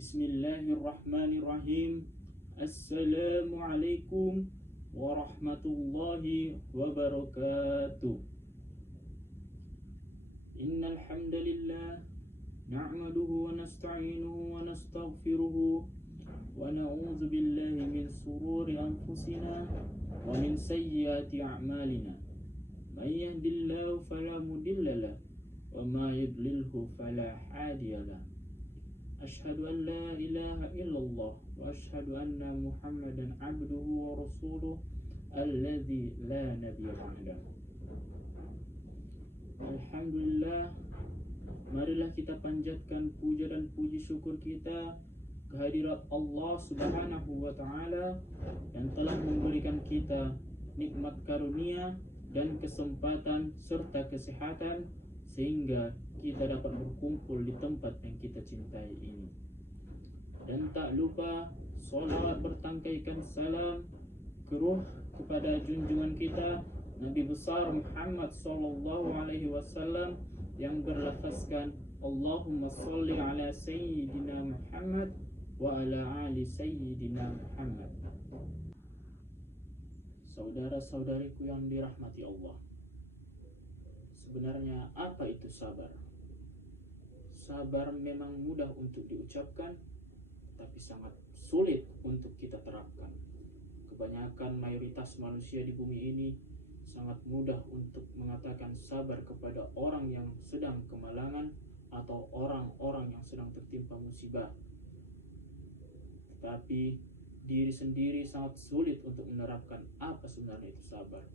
Bismillahirrahmanirrahim. Assalamualaikum warahmatullahi wabarakatuh. Innal hamdalillah na'maduhu wa nasta'inuhu wa nastaghfiruhu wa na'udzu billahi min shururi anfusina wa min sayyiati a'malina. May yahdihillahu fala mudilla lahu wa may yudlilhu fala hadiya lahu. Asyhadu an la ilaha illallah wa asyhadu anna Muhammadan abduhu wa rasuluh alladzi la nabiyya ba'dahu. Alhamdulillah, marilah kita panjatkan puja dan puji syukur kita kehadirat Allah Subhanahu wa taala yang telah memberikan kita nikmat karunia dan kesempatan serta kesehatan sehingga kita dapat berkumpul di tempat yang kita cintai ini. Dan tak lupa salawat bertangkaikan salam keruh kepada junjungan kita Nabi besar Muhammad sallallahu alaihi wasallam yang berlafazkan Allahumma sholli ala sayyidina Muhammad wa ala ali sayyidina Muhammad. Saudara-saudariku yang dirahmati Allah, sebenarnya apa itu sabar? Sabar memang mudah untuk diucapkan, tapi sangat sulit untuk kita terapkan. Kebanyakan mayoritas manusia di bumi ini sangat mudah untuk mengatakan sabar kepada orang yang sedang kemalangan atau orang-orang yang sedang tertimpa musibah. Tetapi diri sendiri sangat sulit untuk menerapkan apa sebenarnya itu sabar.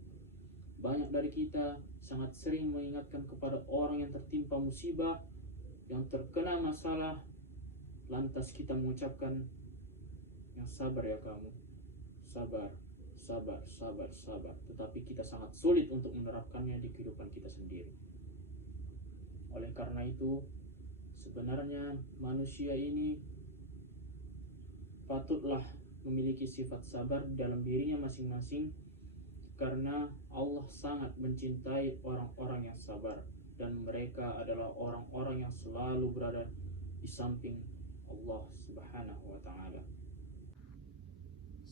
Banyak dari kita sangat sering mengingatkan kepada orang yang tertimpa musibah, yang terkena masalah, lantas kita mengucapkan, yang sabar ya kamu, sabar, sabar, sabar, sabar. Tetapi kita sangat sulit untuk menerapkannya di kehidupan kita sendiri. Oleh karena itu, sebenarnya manusia ini patutlah memiliki sifat sabar dalam dirinya masing-masing, karena Allah sangat mencintai orang-orang yang sabar, dan mereka adalah orang-orang yang selalu berada di samping Allah Subhanahu wa ta'ala.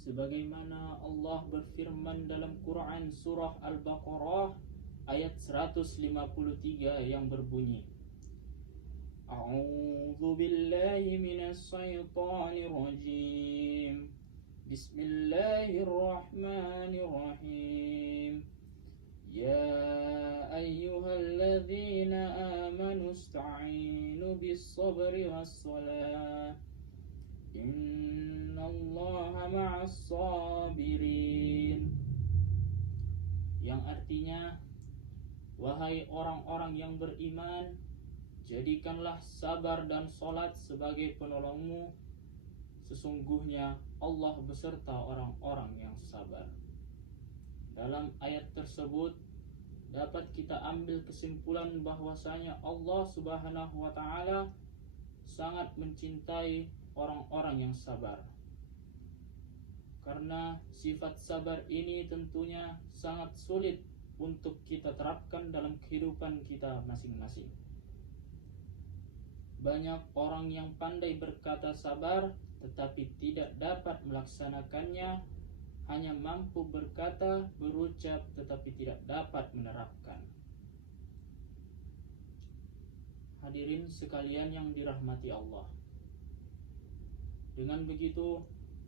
Sebagaimana Allah berfirman dalam Quran surah Al-Baqarah ayat 153 yang berbunyi, A'udzu billahi minas syaitonir rajim. Bismillahirrahmanirrahim. Ya ayyuhalladzina amanu ista'inu bis-sabri was-salah. Innallaha ma'as-sabirin. Yang artinya, wahai orang-orang yang beriman, jadikanlah sabar dan salat sebagai penolongmu. Sesungguhnya Allah beserta orang-orang yang sabar. Dalam ayat tersebut dapat kita ambil kesimpulan bahwasanya Allah Subhanahu wa ta'ala sangat mencintai orang-orang yang sabar. Karena sifat sabar ini tentunya sangat sulit untuk kita terapkan dalam kehidupan kita masing-masing. Banyak orang yang pandai berkata sabar tetapi tidak dapat melaksanakannya, hanya mampu berkata, berucap, tetapi tidak dapat menerapkan. Hadirin sekalian yang dirahmati Allah, dengan begitu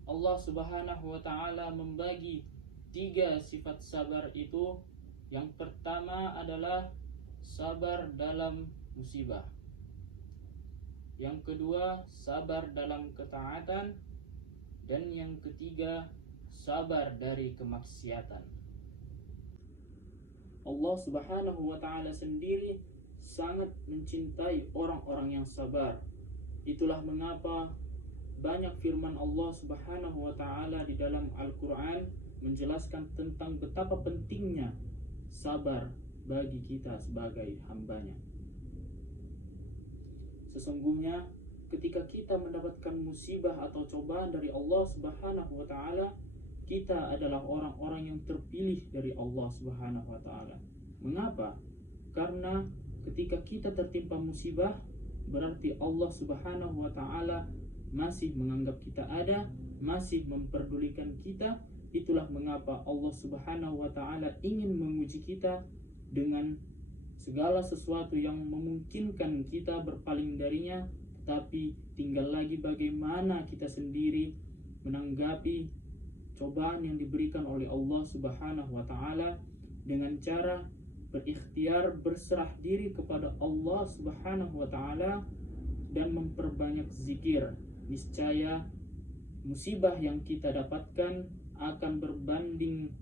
Allah Subhanahu wa ta'ala membagi 3 sifat sabar itu. Yang pertama adalah sabar dalam musibah. Yang kedua, sabar dalam ketaatan. Dan yang ketiga, sabar dari kemaksiatan. Allah Subhanahu wa ta'ala sendiri sangat mencintai orang-orang yang sabar. Itulah mengapa banyak firman Allah Subhanahu wa ta'ala di dalam Al-Quran menjelaskan tentang betapa pentingnya sabar bagi kita sebagai hambanya. Sesungguhnya ketika kita mendapatkan musibah atau cobaan dari Allah Subhanahu wa ta'ala, kita adalah orang-orang yang terpilih dari Allah Subhanahu wa ta'ala. Mengapa? Karena ketika kita tertimpa musibah, berarti Allah Subhanahu wa ta'ala masih menganggap kita ada, masih memperdulikan kita. Itulah mengapa Allah Subhanahu wa taala ingin menguji kita dengan segala sesuatu yang memungkinkan kita berpaling darinya, tapi tinggal lagi bagaimana kita sendiri menanggapi cobaan yang diberikan oleh Allah Subhanahu wa taala dengan cara berikhtiar, berserah diri kepada Allah Subhanahu wa taala dan memperbanyak zikir. Niscaya musibah yang kita dapatkan akan berbanding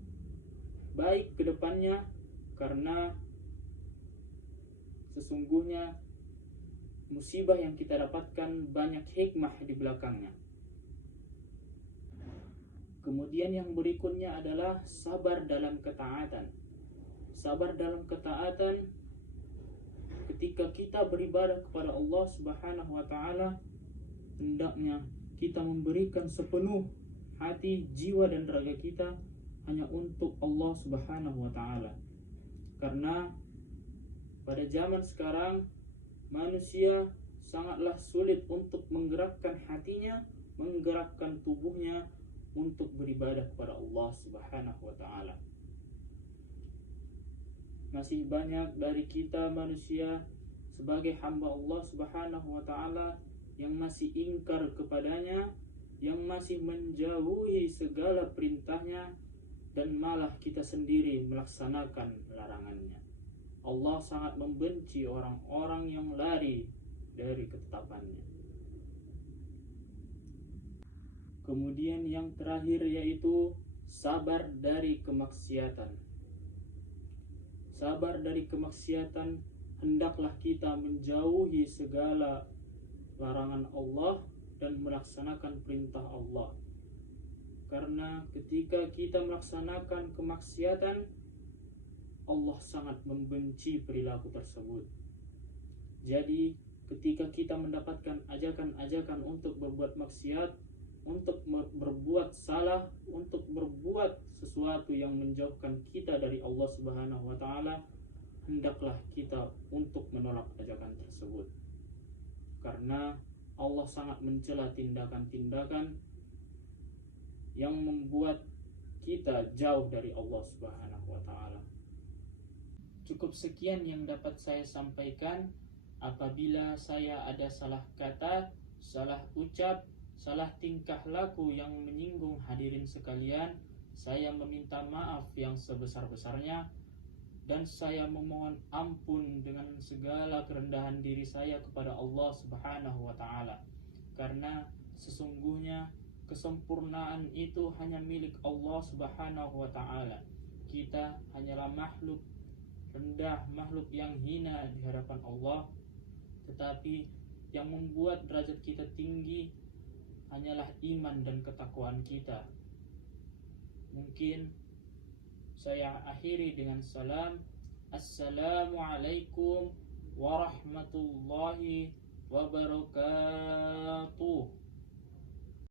baik ke depannya, karena sesungguhnya musibah yang kita dapatkan banyak hikmah di belakangnya. Kemudian yang berikutnya adalah sabar dalam ketaatan. Sabar dalam ketaatan ketika kita beribadah kepada Allah Subhanahu wa taala, hendaknya kita memberikan sepenuh hati, jiwa dan raga kita hanya untuk Allah Subhanahu wa taala. Karena pada zaman sekarang manusia sangatlah sulit untuk menggerakkan hatinya, menggerakkan tubuhnya untuk beribadah kepada Allah Subhanahu wa taala. Masih banyak dari kita manusia sebagai hamba Allah Subhanahu wa taala yang masih ingkar kepadanya, yang masih menjauhi segala perintahnya, dan malah kita sendiri melaksanakan larangannya. Allah sangat membenci orang-orang yang lari dari ketetapannya. Kemudian yang terakhir yaitu sabar dari kemaksiatan. Sabar dari kemaksiatan, hendaklah kita menjauhi segala larangan Allah dan melaksanakan perintah Allah. Karena ketika kita melaksanakan kemaksiatan, Allah sangat membenci perilaku tersebut. Jadi ketika kita mendapatkan ajakan-ajakan untuk berbuat maksiat, untuk berbuat salah, untuk berbuat sesuatu yang menjauhkan kita dari Allah Subhanahu wa taala, hendaklah kita untuk menolak ajakan tersebut. Karena Allah sangat mencela tindakan-tindakan yang membuat kita jauh dari Allah Subhanahu wa taala. Cukup sekian yang dapat saya sampaikan. Apabila saya ada salah kata, salah ucap, salah tingkah laku yang menyinggung hadirin sekalian, saya meminta maaf yang sebesar-besarnya, dan saya memohon ampun dengan segala kerendahan diri saya kepada Allah Subhanahu wa taala. Karena sesungguhnya kesempurnaan itu hanya milik Allah Subhanahu wa taala. Kita hanyalah makhluk rendah, makhluk yang hina di hadapan Allah. Tetapi yang membuat derajat kita tinggi hanyalah iman dan ketakwaan kita. Mungkin saya akhiri dengan salam. Assalamualaikum warahmatullahi wabarakatuh.